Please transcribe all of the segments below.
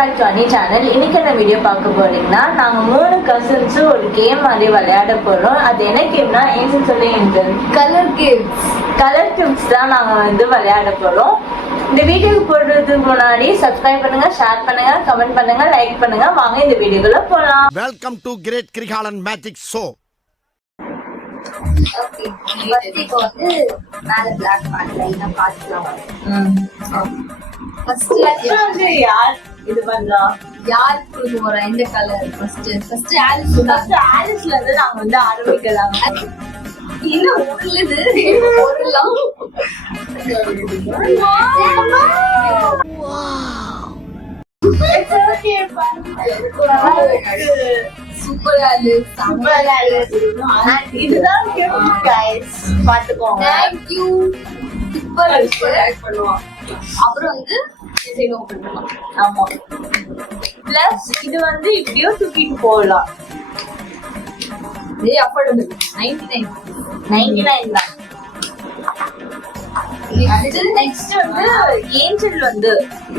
Back to அனி channel. இன்னைக்கு என்ன வீடியோ பார்க்க போறீங்கன்னா, நாங்க 3 கசின்ஸ் ஒரு கேம் மாதிரி விளையாட போறோம். அது என்ன கேம்னா, ஏன்னு சொல்லி கலர் கேம்ஸ் தான் நாங்க விளையாட போறோம். இந்த வீடியோக்கு போடுறதுக்கு முன்னாடி சப்ஸ்கிரைப் பண்ணுங்க, ஷேர் பண்ணுங்க, கமெண்ட் பண்ணுங்க, லைக் பண்ணுங்க. வாங்க இந்த வீடியோக்குள்ள போலாம். Welcome to great Kirikalan magic show. Okay, first இப்போ மேல பிளாக் பார்ட் லைனா பார்ட்ஸ்லாம் வரும். ஃபர்ஸ்ட் யார் இது பண்றா? யார் குடுக்க போறா இந்த கலர்? ஃபர்ஸ்ட் ஆலிஸ்ல இருந்து நாங்க ஆரம்பிக்கலாம். இன்னும் உருளுது உருளலாம். சூப்பரா இருக்கு. இதுதான் கைஸ், பாத்துக்கோங்க. Thank you. சூப்பரா இருக்கு. பண்ணுவோம். அப்புறம் டிசைன் ஓபன் பண்ணலாம். ஆமா, பிளஸ் இது இப்படியோ தூக்கிட்டு போகலாம். இது அஃபோர்டபிள் 99 தான். நெக்ஸ்ட் ஏஞ்சல்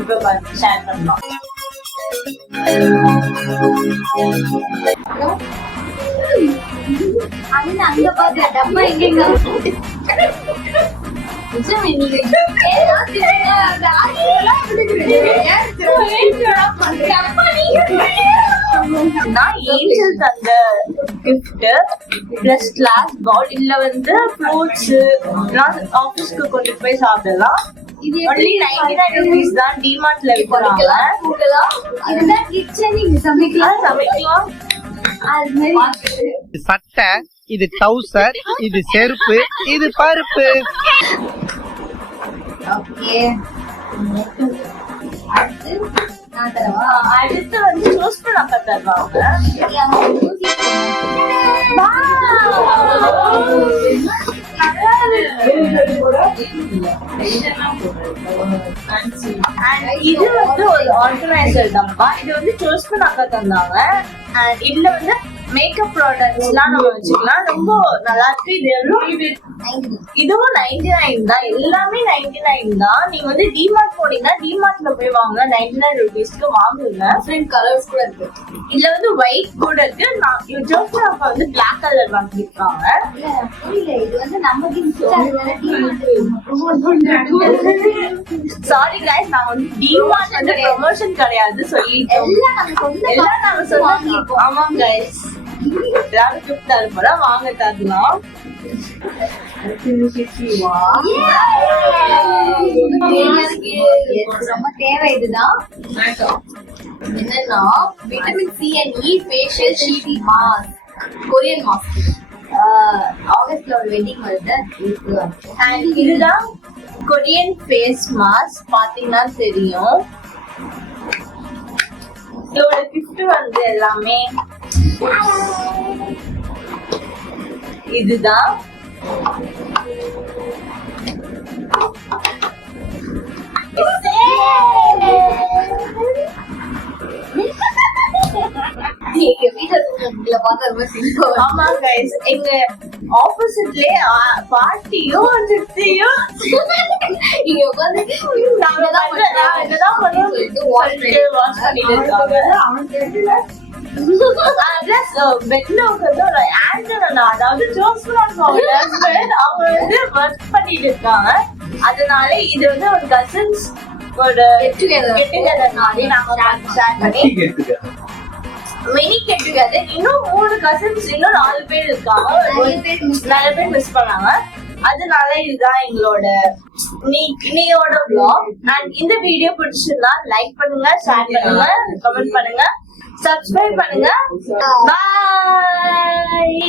இப்ப ஷேர் பண்ணலாம். அங்க பாத்து டப்பா எங்க ஏஞ்சல் தந்த கிஃப்ட் பிளஸ் கிளாஸ் பவுல். இதுல ஃப்ரூட்ஸ் ஆபீஸ்க்கு கொண்டு போய் சாப்பிடலாம். இது only 99 rupees தான். டிமார்ட்ல விக்கிறாங்க. இதுதான் கிச்சன், நீங்க சமைக்கலாம். சட்டை, இது டவுசர், இது செருப்பு, இது பருப்பு. ஓகே, அடுத்து சூஸ் பண்ண தருவாங்க. இது ஒரு ஆர்கனைசர் டப்பா. இது சூஸ் பண்ண தந்தாங்க. இதுல மேக்கப் ப்ராடக்ட்ஸ் எல்லாம் நம்ம வச்சுக்கலாம். ரொம்ப நல்லா இருக்கு. இதுவும் 99 தான். எல்லாமே 99 தான். நீங்க டிமார்ட் போனீங்கன்னா டிமார்ட்ல போய் வாங்க. 99 rupeesக்கு வாங்குங்க. டிஃபரண்ட் கலர்ஸ் கூட இருக்கு. இதுல ஒயிட் கூட இருக்கு. ஜோஃபர் அப்பா பிளாக் கலர் வாங்கிருக்காங்க. இது நம்ம சாரி கைஸ், நான் டிமார்ட் ப்ரமோஷன் கிடையாது சொல்லிட்டோம். எல்லாம் நாங்க சொல்லிருக்கோம். ஆமா கைஸ், எல்லாரும் கிஃப்ட் தரும்போது வாங்க தரலாம். ரொம்ப தேவை. இதுதான் என்னன்னா vitamin C and E facial sheet mask, Korean mask. ஆகஸ்ட்ல ஒரு வெட்டிங் வருது. இதுதான் கொரியன் ஃபேஸ் மாஸ்க். பாத்தீங்கன்னா தெரியும். இதோட கிஃப்ட் எல்லாமே இதுதான். ஆமா கைஸ், எங்க ஆப்போசிட்லயே பாட்டியும் சித்தியும் இங்க உட்காந்து பெட்ல உட்காந்து ஒரு ஆண்டனா, அதாவது அவங்க ஒர்க் பண்ணிட்டு இருக்காங்க. அதனால இது ஒரு கசின்ஸ் ஒரு கெட்டுகெதர்னாலே நாங்க ஷேர் பண்ணி மினி கெட்டுகெதர். இன்னும் 3 கசின்ஸ், இன்னும் 4 பேர் இருக்காங்க. நிறைய பேர் மிஸ் பண்ணாங்க. அதனால இதுதான் எங்களோட இன்னையோட vlog. அண்ட் இந்த வீடியோ பிடிச்சிருந்தா லைக் பண்ணுங்க, ஷேர் பண்ணுங்க, கமெண்ட் பண்ணுங்க, சப்ஸ்கிரைப் பண்ணுங்க. பாய்.